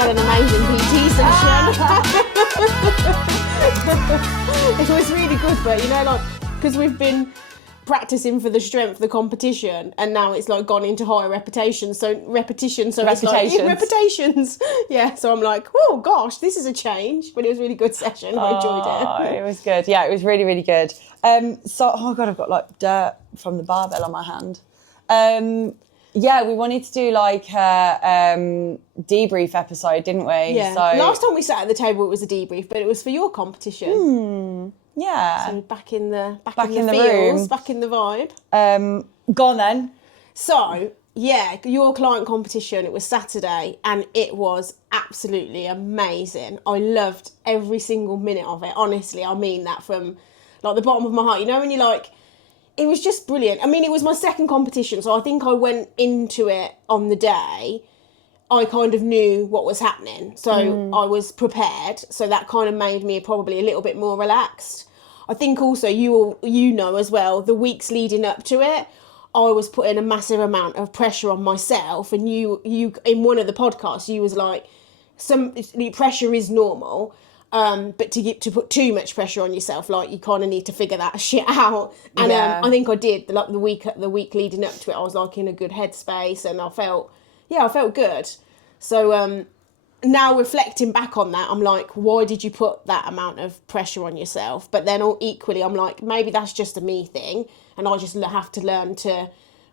done an amazing PT session. It was really good, but because we've been practicing for the strength of the competition, and now it's like gone into higher repetitions. So repetitions. Yeah. So I'm like, oh gosh, this is a change. But it was a really good session. I enjoyed it. It was good. Yeah, it was really, really good. Oh God, I've got like dirt from the barbell on my hand. Yeah, we wanted to do like a debrief episode, didn't we? Yeah. So last time we sat at the table, it was a debrief, but it was for your competition. Yeah. So back in the room. feels, back in the vibe. Go on then. So, yeah, your client competition, it was Saturday, and it was absolutely amazing. I loved every single minute of it. Honestly, I mean that from like the bottom of my heart. You know when you're like, it was just brilliant. I mean, it was my second competition, so I think I went into it on the day. I kind of knew what was happening, so I was prepared. So that kind of made me probably a little bit more relaxed. I think also you know as well, the weeks leading up to it, I was putting a massive amount of pressure on myself. And you in one of the podcasts, you was like, the pressure is normal, but to put too much pressure on yourself, like you kind of need to figure that shit out. And I think I did. Like the week leading up to it, I was like in a good headspace, and I felt good. So now reflecting back on that, I'm like, why did you put that amount of pressure on yourself? But then equally, I'm like, maybe that's just a me thing, and I just have to learn to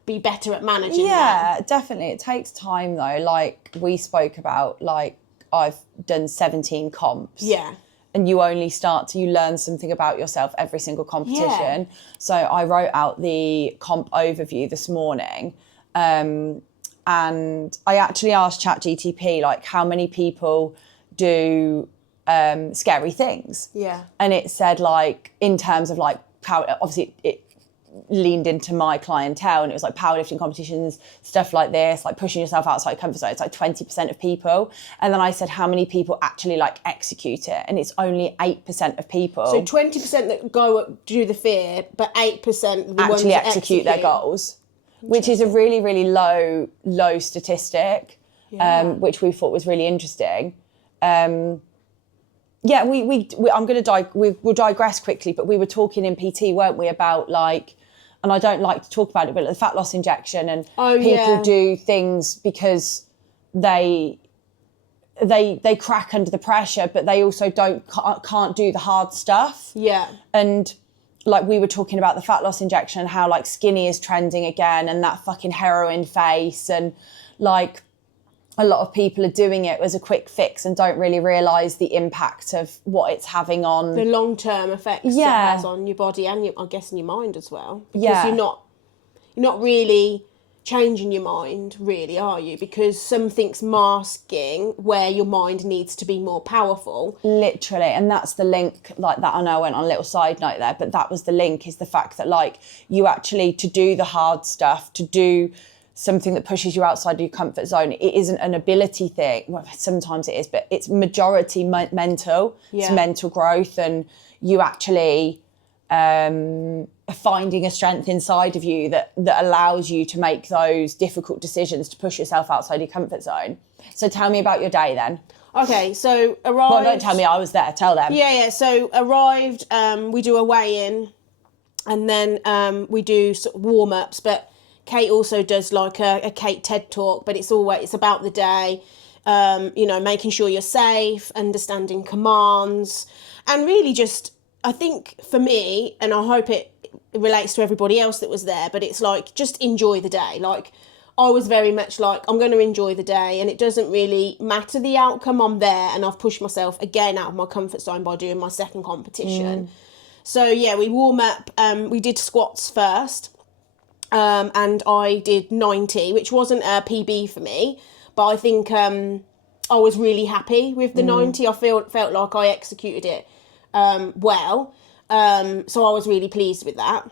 be better at managing that. Yeah, definitely. It takes time though. Like we spoke about, like I've done 17 comps. Yeah. And you only you learn something about yourself every single competition. Yeah. So I wrote out the comp overview this morning. And I actually asked ChatGTP, like, how many people do scary things? Yeah. And it said, like, in terms of, like, obviously it leaned into my clientele, and it was, like, powerlifting competitions, stuff like this, like, pushing yourself outside your comfort zone. It's, like, 20% of people. And then I said, how many people actually, like, execute it? And it's only 8% of people. So 20% that do the fear, but 8% the ones actually that execute their goals. Which is a really, really low statistic, which we thought was really interesting. We'll digress quickly, but we were talking in PT, weren't we, about like, and I don't like to talk about it, but the fat loss injection, and people do things because they crack under the pressure, but they also can't do the hard stuff. Yeah. And like we were talking about the fat loss injection and how like skinny is trending again, and that fucking heroin face, and like a lot of people are doing it as a quick fix and don't really realise the impact of what it's having on the long-term effects it has on your body and I guess in your mind as well. Because you're not really changing your mind, really, are you? Because something's masking where your mind needs to be more powerful. Literally, and that's the link, like that. I know I went on a little side note there, but that was the link, is the fact that like you actually, to do the hard stuff, to do something that pushes you outside of your comfort zone, it isn't an ability thing. Well, sometimes it is, but it's majority mental. Yeah. It's mental growth, and you actually finding a strength inside of you that allows you to make those difficult decisions to push yourself outside your comfort zone. So tell me about your day then. Okay, so arrived... Well, don't tell me, I was there, tell them. Yeah, so arrived, we do a weigh-in, and then we do sort of warm-ups, but Kate also does like a Kate TED Talk, but it's about the day, making sure you're safe, understanding commands, and really just, I think for me, and I hope it relates to everybody else that was there, but it's like, just enjoy the day. Like, I was very much like, I'm going to enjoy the day, and it doesn't really matter the outcome. I'm there, and I've pushed myself again out of my comfort zone by doing my second competition. So yeah, we warm up, we did squats first, and I did 90, which wasn't a PB for me, but I think I was really happy with the 90. I felt like I executed it well. So I was really pleased with that.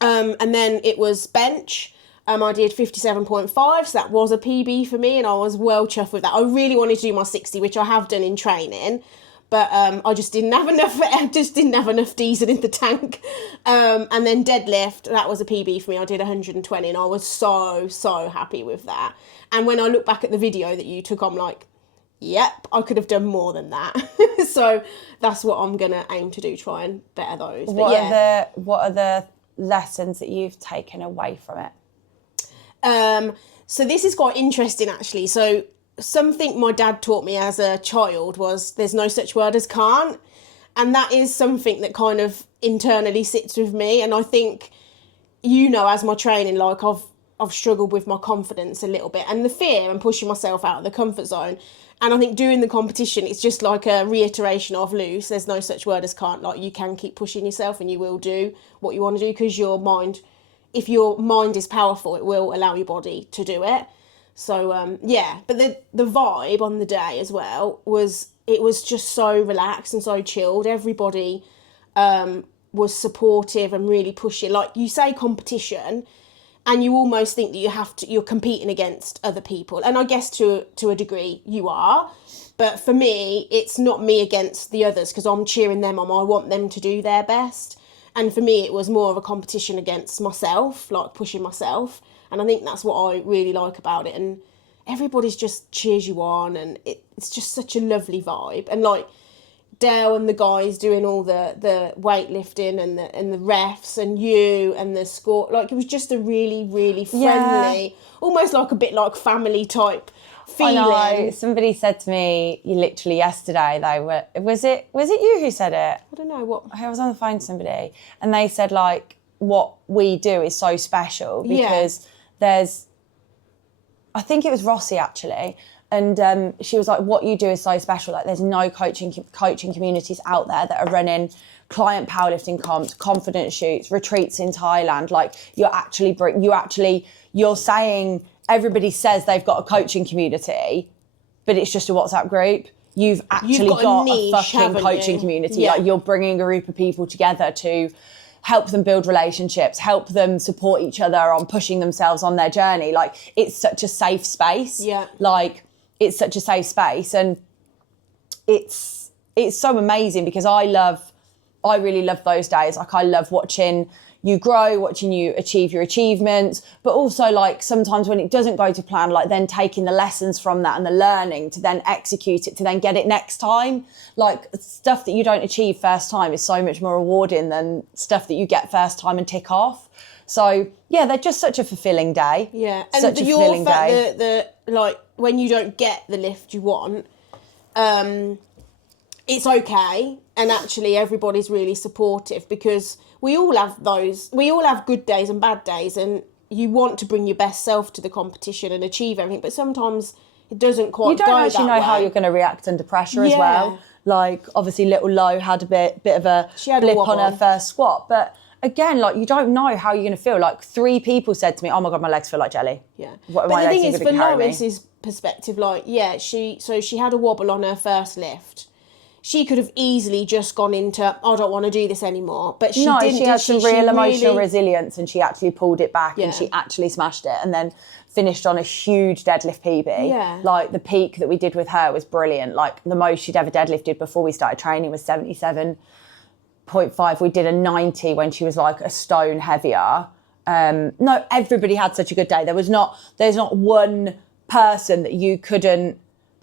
And then it was bench. I did 57.5, so that was a PB for me, and I was well chuffed with that. I really wanted to do my 60, which I have done in training, but I just didn't have enough diesel in the tank. And then deadlift, that was a PB for me. I did 120, and I was so happy with that. And when I look back at the video that you took, I'm like, yep, I could have done more than that. So that's what I'm going to aim to do, try and better those. But What are the lessons that you've taken away from it? So this is quite interesting, actually. So something my dad taught me as a child was there's no such word as can't. And that is something that kind of internally sits with me. And I think, as my training, like I've struggled with my confidence a little bit and the fear and pushing myself out of the comfort zone. And I think during the competition, it's just like a reiteration of loose. There's no such word as can't. Like, you can keep pushing yourself and you will do what you want to do, because if your mind is powerful, it will allow your body to do it. So, but the vibe on the day as well it was just so relaxed and so chilled. Everybody was supportive and really pushing. Like, you say competition, and you almost think that you're competing against other people. And I guess to a degree you are. But for me, it's not me against the others, because I'm cheering them on. I want them to do their best. And for me, it was more of a competition against myself, like pushing myself. And I think that's what I really like about it. And everybody's just cheers you on, and it's just such a lovely vibe. And like Dale and the guys doing all the weightlifting and the refs and you and the score, like it was just a really, really friendly, almost like a bit like family type feeling. I know. Somebody said to me literally yesterday, was it you who said it? I don't know what. I was on the phone to somebody, and they said like what we do is so special because I think it was Rossi actually. And she was like, what you do is so special. Like, there's no coaching communities out there that are running client powerlifting comps, confidence shoots, retreats in Thailand. Like, you're saying everybody says they've got a coaching community, but it's just a WhatsApp group. You've actually got a fucking coaching community. Yeah. Like, you're bringing a group of people together to help them build relationships, help them support each other on pushing themselves on their journey. Like, it's such a safe space. Yeah. Like, it's such a safe space, and it's so amazing because I really love those days. Like, I love watching you grow, watching you achieve your achievements, but also like sometimes when it doesn't go to plan, like then taking the lessons from that and the learning to then execute it, to then get it next time. Like, stuff that you don't achieve first time is so much more rewarding than stuff that you get first time and tick off. So yeah, they're just such a fulfilling day. Yeah, and like when you don't get the lift you want, it's okay, and actually everybody's really supportive, because we all have good days and bad days, and you want to bring your best self to the competition and achieve everything, but sometimes it doesn't quite go that way. You don't actually know how you're going to react under pressure as well. Like, obviously little Lo had a bit of a blip on her first squat, but again, like, you don't know how you're going to feel. Like, 3 people said to me, oh my God, my legs feel like jelly. Yeah. But the thing is, for Lois's perspective, like, she had a wobble on her first lift. She could have easily just gone into, I don't want to do this anymore. But she didn't. She had some real emotional resilience, and she actually pulled it back and she actually smashed it, and then finished on a huge deadlift PB. Yeah. Like, the peak that we did with her was brilliant. Like, the most she'd ever deadlifted before we started training was 77.5. We did a 90 when she was like a stone heavier. No, everybody had such a good day. There's not one person that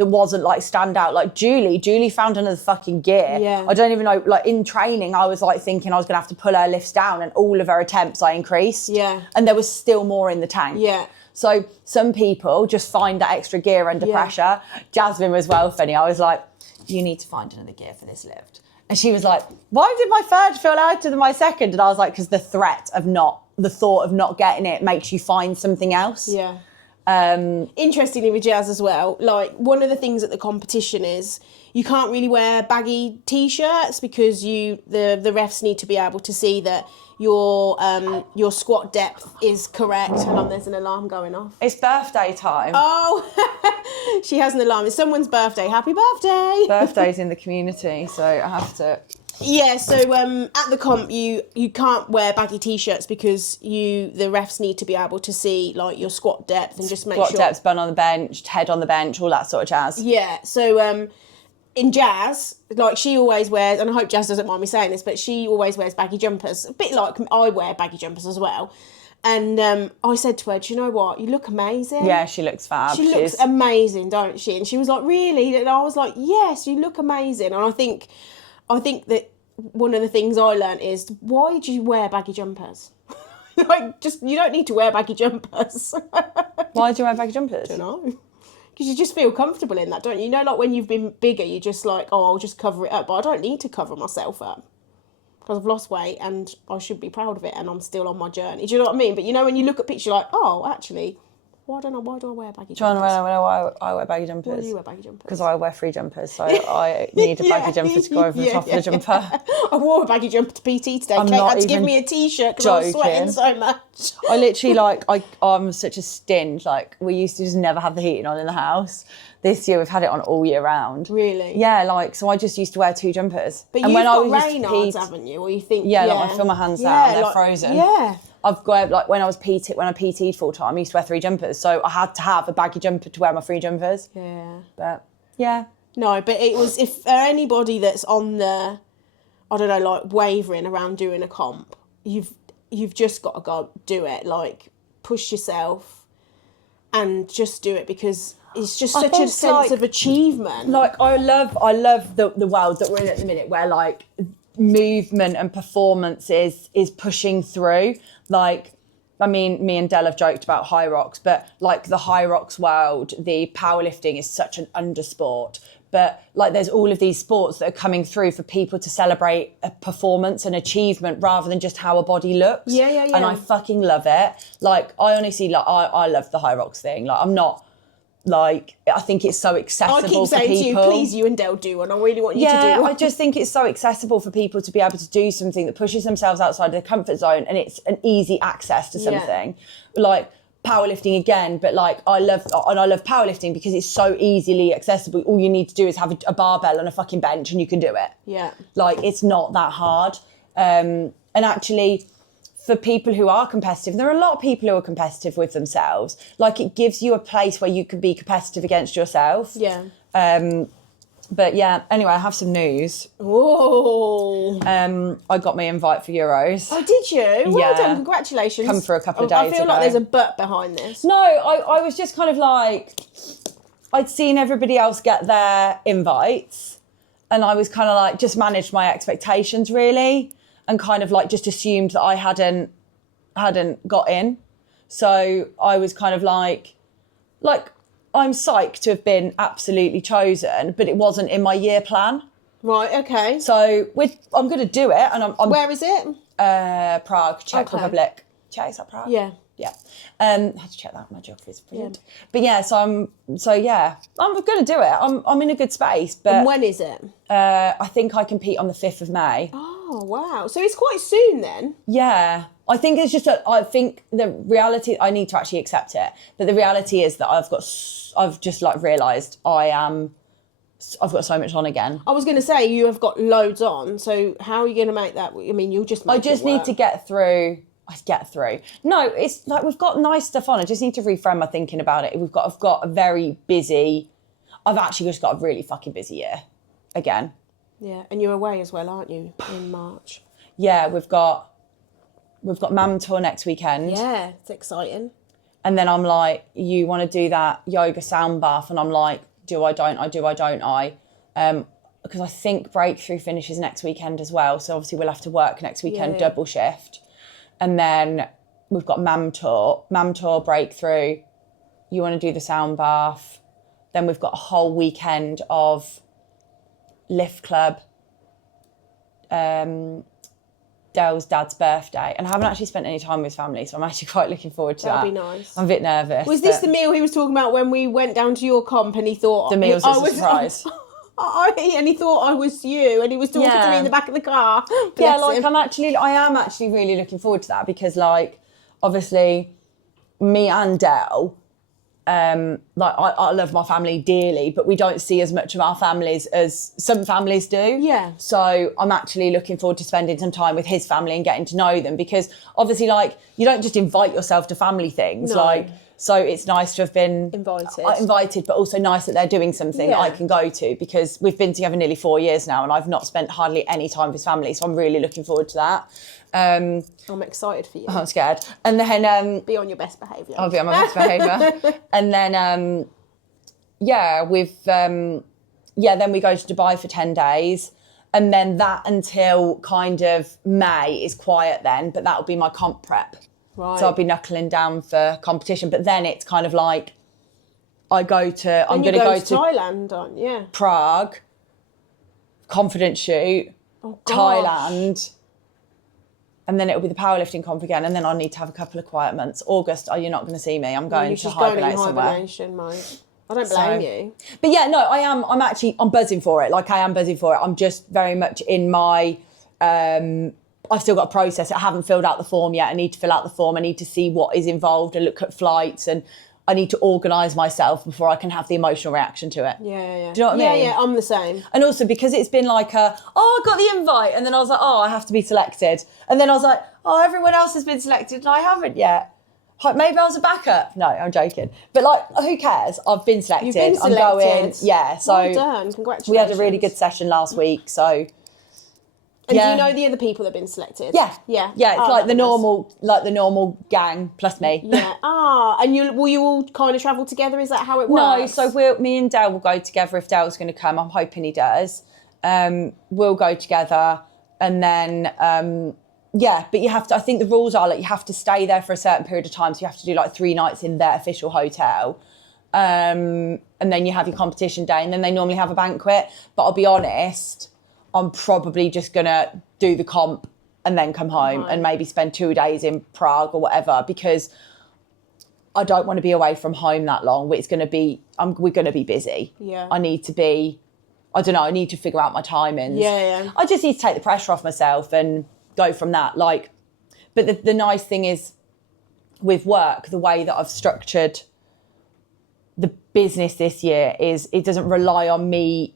wasn't like stand out. Like Julie found another fucking gear. Yeah. I don't even know, like in training, I was like thinking I was gonna have to pull her lifts down, and all of her attempts I increased. Yeah. And there was still more in the tank. Yeah. So some people just find that extra gear under pressure. Jasmine was well funny. I was like, you need to find another gear for this lift. And she was like, why did my third feel lighter than my second? And I was like, because the thought of not getting it makes you find something else. Yeah. Interestingly with Jazz as well, like, one of the things at the competition is you can't really wear baggy t-shirts, because the refs need to be able to see that your squat depth is correct. Hold on, there's an alarm going off. It's birthday time. Oh, she has an alarm. It's someone's birthday. Happy birthday. Birthday's in the community, so I have to... Yeah, so at the comp, you can't wear baggy t-shirts, because the refs need to be able to see like your squat depth and just make sure. Squat depth, bun on the bench, head on the bench, all that sort of jazz. Yeah, so in Jazz, like, she always wears, and I hope Jazz doesn't mind me saying this, but she always wears baggy jumpers, a bit like I wear baggy jumpers as well. And I said to her, do you know what? You look amazing. Yeah, she looks fab. She looks amazing, don't she? And she was like, really? And I was like, yes, you look amazing. And I think that one of the things I learned is, why do you wear baggy jumpers? Like, just, you don't need to wear baggy jumpers. Why do you wear baggy jumpers? I don't know. Because you just feel comfortable in that, don't you? You know, like when you've been bigger, you're just like, oh, I'll just cover it up. But I don't need to cover myself up. Because I've lost weight and I should be proud of it and I'm still on my journey. Do you know what I mean? But you know, when you look at pictures, you're like, oh, actually, why do I wear baggy jumpers? Do you want to know why I wear baggy jumpers? Why do you wear baggy jumpers? Because I wear free jumpers, so I need a baggy jumper to go over the top of the jumper. I wore a baggy jumper to PT today. Kate had to give me a t-shirt because I was sweating so much. I literally, I'm such a stinge. Like, we used to just never have the heating on in the house. This year, we've had it on all year round. Really? Yeah, so I just used to wear 2 jumpers. But you've got Reynards, haven't you? Or you think, yeah, like I feel my hands out and they're frozen. Yeah. I've got, like, when I PT'd full time, I used to wear 3 jumpers. So I had to have a baggy jumper to wear my 3 jumpers. Yeah. But, yeah. No, but it was, if for anybody that's on the, I don't know, like, wavering around doing a comp, you've just got to go do it. Like, push yourself and just do it, because it's just such a sense of achievement. Like, I love the world that we're in at the minute, where, like, movement and performance is pushing through. Like, I mean, me and Del have joked about high rocks, but, like, the high rocks world, the powerlifting is such an undersport. But, like, there's all of these sports that are coming through for people to celebrate a performance and achievement rather than just how a body looks. Yeah. And I fucking love it. Like, I honestly, like, I love the high rocks thing. Like, I'm not, like, I think it's so accessible for people. I keep saying to you, please, you and Del do, and I really want you to do. Yeah, I just think it's so accessible for people to be able to do something that pushes themselves outside their comfort zone, and it's an easy access to something. Like, powerlifting again, but, like, I love powerlifting because it's so easily accessible. All you need to do is have a barbell and a fucking bench and you can do it. Yeah. Like, it's not that hard. And actually, for people who are competitive, there are a lot of people who are competitive with themselves. Like, it gives you a place where you can be competitive against yourself. Yeah. But yeah, anyway, I have some news. Oh. I got my invite for Euros. Oh, did you? Well done, congratulations. Come for a couple of days I feel ago. like there's a but behind this. No, I was just kind of like, I'd seen everybody else get their invites, and I was kind of like, just managed my expectations really, and kind of like just assumed that I hadn't got in. So I was kind of like I'm psyched to have been absolutely chosen, but it wasn't in my year plan. Right, okay. So I'm going to do it, and I'm Where is it? Prague, Czech Republic. Czech, is that Prague? Yeah. Yeah. I had to check that. My geography is brilliant. Yeah. But yeah, I'm going to do it. I'm in a good space. But and when is it? I think I compete on the 5th of May. Oh, wow. So it's quite soon then. Yeah. I think it's just I think the reality, I need to actually accept it. But the reality is that I've just like realised I've got so much on again. I was going to say, you have got loads on. So how are you going to make that? I mean, you'll just make I just need to get through. No, it's like we've got nice stuff on. I just need to reframe my thinking about it. I've got a very busy, I've actually just got a really fucking busy year again. Yeah, and you're away as well, aren't you, in March? Yeah, we've got Mam Tour next weekend. Yeah, it's exciting. And then I'm like, you want to do that yoga sound bath? And I'm like, do I, don't I? Because I think Breakthrough finishes next weekend as well. So obviously we'll have to work next weekend, double shift. And then we've got Mam Tour, Breakthrough. You want to do the sound bath. Then we've got a whole weekend of Lift Club, Dell's dad's birthday, and I haven't actually spent any time with family, so I'm actually quite looking forward to that. That'll be nice. I'm a bit nervous. Was this the meal he was talking about when we went down to your comp and he thought... The meal's a surprise. And he thought I was you, and he was talking to me in the back of the car. Yeah, like I am actually really looking forward to that, because like, obviously, me and Del, like I love my family dearly, but we don't see as much of our families as some families do. Yeah. So I'm actually looking forward to spending some time with his family and getting to know them, because obviously, like, you don't just invite yourself to family things. No. Like, So it's nice to have been invited, but also nice that they're doing something that I can go to, because we've been together nearly 4 years now and I've not spent hardly any time with his family. So I'm really looking forward to that. I'm excited for you. I'm scared. And then... be on your best behaviour. I'll be on my best behaviour. And then, then we go to Dubai for 10 days. And then that until kind of May is quiet then, but that'll be my comp prep. Right. So I'll be knuckling down for competition. But then it's kind of like, I'm going to go to Thailand, aren't you? Yeah. Prague, confidence shoot, Thailand, and then it'll be the powerlifting comp again. And then I'll need to have a couple of quiet months. August, you're not going to see me. I'm going to hibernate somewhere. Hibernation mode. I don't blame you. But yeah, no, I am. I'm buzzing for it. Like, I am buzzing for it. I'm just very much in my... I've still got to process it. I haven't filled out the form yet. I need to fill out the form. I need to see what is involved and look at flights, and I need to organise myself before I can have the emotional reaction to it. Yeah. Do you know what I mean? Yeah, I'm the same. And also because it's been like I got the invite, and then I was like, I have to be selected. And then I was like, everyone else has been selected and I haven't yet. Like, maybe I was a backup. No, I'm joking. But like, who cares? I've been selected. You've been selected. I'm going. Yeah. So well done. Congratulations. We had a really good session last week. So. And do you know the other people that have been selected? Yeah. It's like the normal gang plus me. Yeah. And will you all kind of travel together? Is that how it works? No. So me and Dale will go together if Dale's going to come. I'm hoping he does. We'll go together, and then but you have to. I think the rules are like you have to stay there for a certain period of time. So you have to do like 3 nights in their official hotel, and then you have your competition day, and then they normally have a banquet. But I'll be honest, I'm probably just going to do the comp and then come home and maybe spend 2 days in Prague or whatever, because I don't want to be away from home that long. It's going to be, we're going to be busy. Yeah. I need to be, I don't know, I need to figure out my timings. Yeah. I just need to take the pressure off myself and go from that. Like, but the nice thing is with work, the way that I've structured the business this year is it doesn't rely on me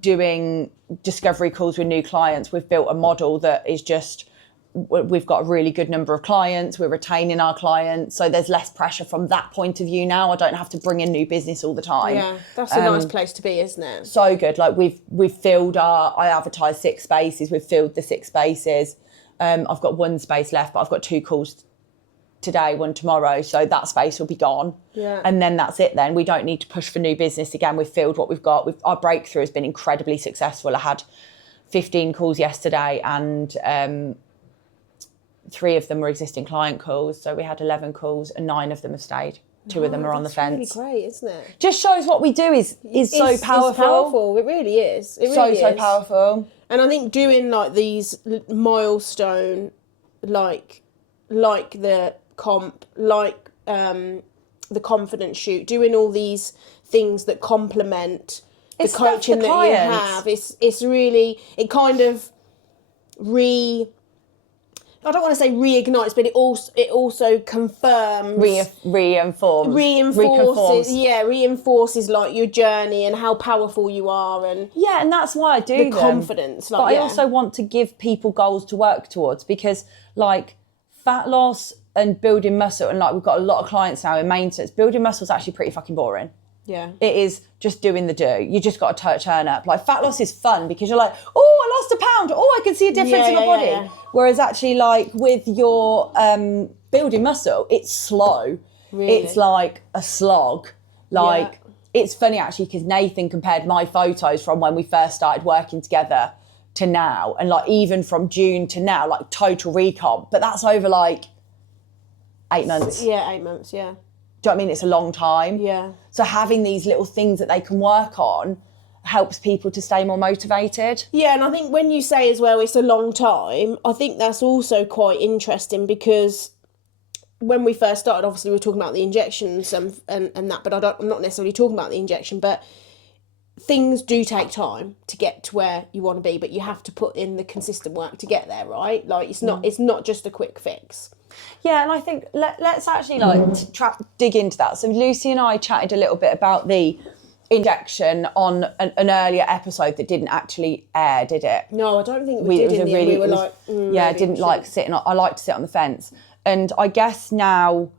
doing discovery calls with new clients. We've built a model that is just, we've got a really good number of clients, we're retaining our clients, so there's less pressure from that point of view now. I don't have to bring in new business all the time. Yeah, that's a nice place to be, isn't it? So good. Like we've filled I advertised 6 spaces, we've filled the 6 spaces. I've got 1 space left, but I've got 2 calls today, 1 tomorrow, so that space will be gone. Yeah. And then that's it then. We don't need to push for new business again. We've filled what we've got. Our breakthrough has been incredibly successful. I had 15 calls yesterday, and 3 of them were existing client calls. So we had 11 calls and 9 of them have stayed. 2 of them are on the fence. That's really great, isn't it? Just shows what we do is so powerful. It's powerful. It really is. It really is. So powerful. And I think doing like these milestone, like the comp, like the confidence shoot, doing all these things that complement the coaching that you have. It's really, it kind of I don't want to say reignites, but it also confirms, reinforces like your journey and how powerful you are, and and that's why I do the confidence. But I also want to give people goals to work towards, because like fat loss and building muscle, and like we've got a lot of clients now in maintenance, building muscle is actually pretty fucking boring. Yeah. It is just doing the do. You just got to turn up. Like, fat loss is fun because you're like, I lost a pound. I can see a difference in my body. Yeah. Whereas actually, like, with your building muscle, it's slow. Really? It's like a slog. Like, it's funny actually because Nathan compared my photos from when we first started working together to now. And like, even from June to now, like total recomp. But that's over like 8 months. Yeah, 8 months, yeah. Do you know what I mean? It's a long time. Yeah. So having these little things that they can work on helps people to stay more motivated. Yeah, and I think when you say as well it's a long time, I think that's also quite interesting, because when we first started, obviously we were talking about the injections and that, but I'm not necessarily talking about the injection, but things do take time to get to where you want to be, but you have to put in the consistent work to get there, right? Like, it's not just a quick fix. Yeah, and I think let's actually dig into that. So Lucy and I chatted a little bit about the injection on an earlier episode that didn't actually air, did it? No, I don't think we did. We were like, I like to sit on the fence. And I guess now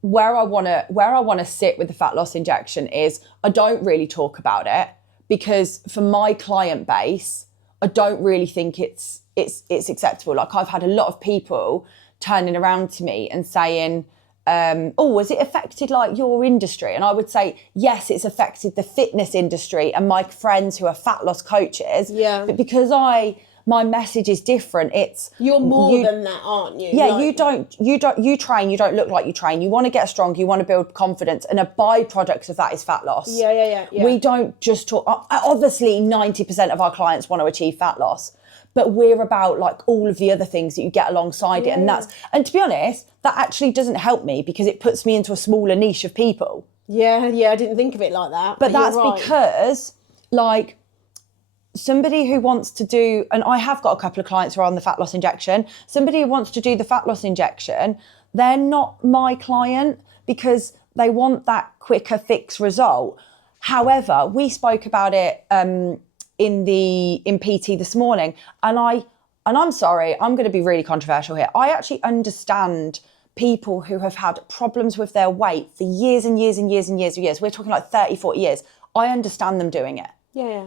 where I want to sit with the fat loss injection is I don't really talk about it, because for my client base, I don't really think it's acceptable. Like, I've had a lot of people turning around to me and saying, oh, has it affected like your industry? And I would say, yes, it's affected the fitness industry and my friends who are fat loss coaches. Yeah. But because my message is different, you're more than that, aren't you? Yeah, you train, you don't look like you train. You want to get strong, you want to build confidence, and a byproduct of that is fat loss. Yeah. We don't just talk, obviously 90% of our clients want to achieve fat loss, but we're about like all of the other things that you get alongside it. And to be honest, that actually doesn't help me, because it puts me into a smaller niche of people. Yeah, I didn't think of it like that. But that's because, like, somebody who wants to do, and I have got a couple of clients who are on the fat loss injection, somebody who wants to do the fat loss injection, they're not my client, because they want that quicker fix result. However, we spoke about it in PT this morning, and I'm sorry, I'm going to be really controversial here. I actually understand people who have had problems with their weight for years and years and years and years and years. We're talking like 30, 40 years. I understand them doing it. Yeah.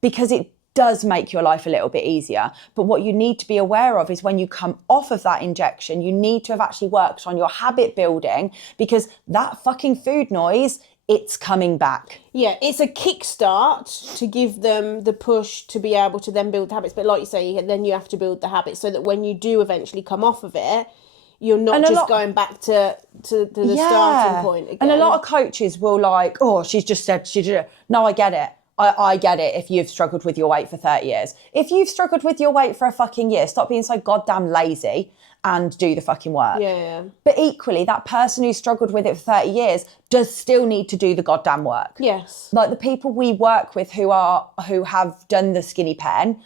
Because it does make your life a little bit easier. But what you need to be aware of is when you come off of that injection, you need to have actually worked on your habit building, because that fucking food noise, it's coming back. Yeah, it's a kickstart to give them the push to be able to then build the habits. But like you say, then you have to build the habits so that when you do eventually come off of it, you're not just going back to the starting point again. And a lot of coaches will like, oh, she's just said she did it. No, I get it. I get it if you've struggled with your weight for 30 years. If you've struggled with your weight for a fucking year, stop being so goddamn lazy and do the fucking work. Yeah. But equally, that person who struggled with it for 30 years does still need to do the goddamn work. Yes. Like the people we work with who have done the skinny pen,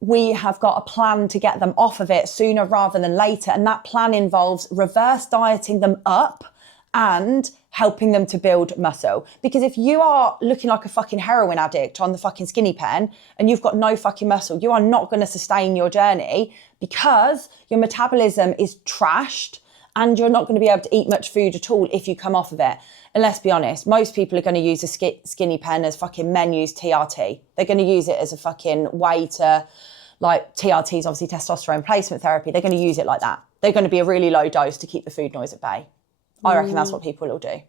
we have got a plan to get them off of it sooner rather than later. And that plan involves reverse dieting them up and helping them to build muscle. Because if you are looking like a fucking heroin addict on the fucking skinny pen and you've got no fucking muscle, you are not going to sustain your journey, because your metabolism is trashed and you're not going to be able to eat much food at all if you come off of it. And let's be honest, most people are going to use a skinny pen as fucking men use TRT. They're going to use it as a fucking way to, like, TRT is obviously testosterone replacement therapy. They're going to use it like that. They're going to be a really low dose to keep the food noise at bay. I reckon that's what people will do.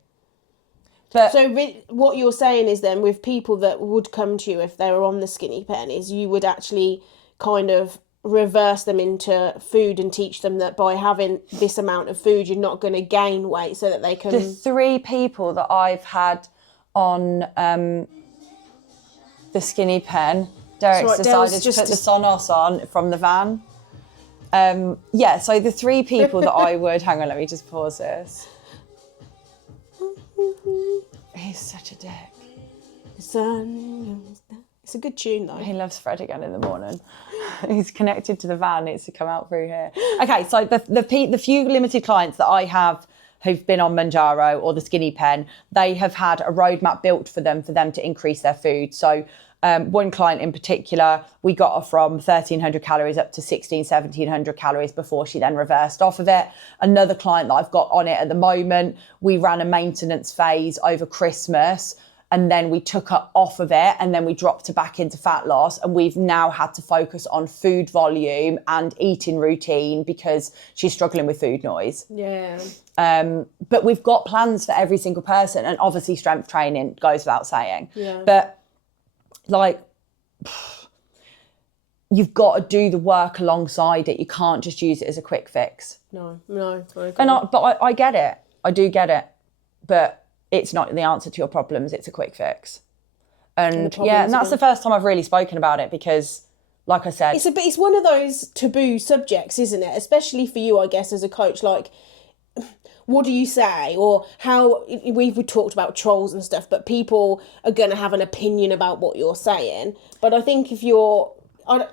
But so what you're saying is then, with people that would come to you if they were on the skinny pen, is you would actually kind of reverse them into food and teach them that by having this amount of food, you're not going to gain weight, so that they can... The 3 people that I've had on the skinny pen, Derek's decided to put the Sonos on from the van. So the 3 people that I would... Hang on, let me just pause this. He's such a dick. It's a good tune, though. He loves Fred again in the morning. He's connected to the van. Needs to come out through here. Okay, so the few limited clients that I have who've been on Manjaro or the skinny pen, they have had a roadmap built for them to increase their food. So one client in particular, we got her from 1,300 calories up to 1,700 calories before she then reversed off of it. Another client that I've got on it at the moment, we ran a maintenance phase over Christmas, and then we took her off of it, and then we dropped her back into fat loss, and we've now had to focus on food volume and eating routine because she's struggling with food noise. Yeah. But we've got plans for every single person, and obviously strength training goes without saying. Yeah. But like, you've got to do the work alongside it. You can't just use it as a quick fix. No, I agree. But I get it. I do get it. But it's not the answer to your problems. It's a quick fix. And that's the first time I've really spoken about it, because, like I said, it's one of those taboo subjects, isn't it? Especially for you, I guess, as a coach. Like, what do you say? Or how we've talked about trolls and stuff, but people are going to have an opinion about what you're saying. But I think if you're, I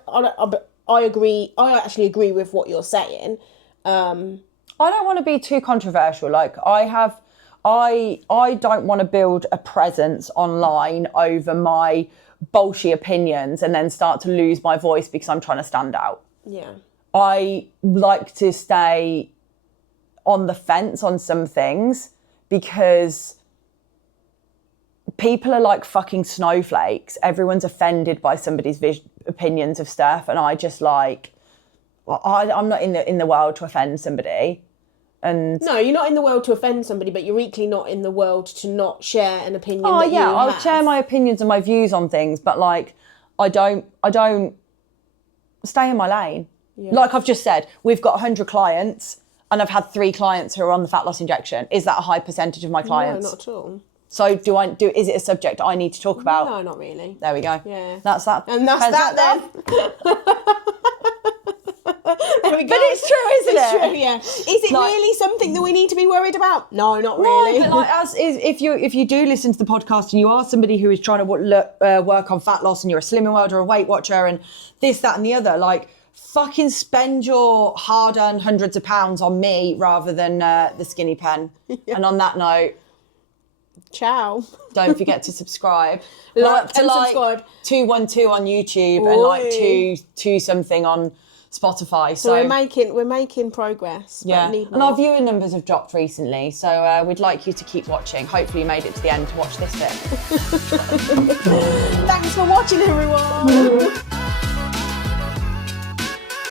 agree. I actually agree with what you're saying. I don't want to be too controversial. Like, I don't want to build a presence online over my bullshit opinions and then start to lose my voice because I'm trying to stand out. Yeah. I like to stay on the fence on some things because people are like fucking snowflakes. Everyone's offended by somebody's opinions of stuff, and I just like, I'm not in the world to offend somebody. And no, you're not in the world to offend somebody, but you're equally not in the world to not share an opinion. Oh that yeah, you I'll have. share my opinions and my views on things, but like I don't stay in my lane. Yeah. Like I've just said, we've got 100 clients and I've had 3 clients who are on the fat loss injection. Is that a high percentage of my clients? No, not at all. So is it a subject I need to talk about? No, not really. There we go. Yeah. That's that. And that's that then. There we go. But it's true, isn't it? It's true, yeah. Is it really something that we need to be worried about? No, not really. No, but like if you do listen to the podcast and you are somebody who is trying to work on fat loss and you're a Slimming World or a Weight Watcher and this, that and the other, like fucking spend your hard-earned hundreds of pounds on me rather than the skinny pen. Yeah. And on that note, ciao. Don't forget to subscribe. Like and subscribe. 212 on YouTube and like 2 something on Spotify. So we're making progress. Yeah, and our viewer numbers have dropped recently, so we'd like you to keep watching. Hopefully you made it to the end to watch this bit. Thanks for watching, everyone.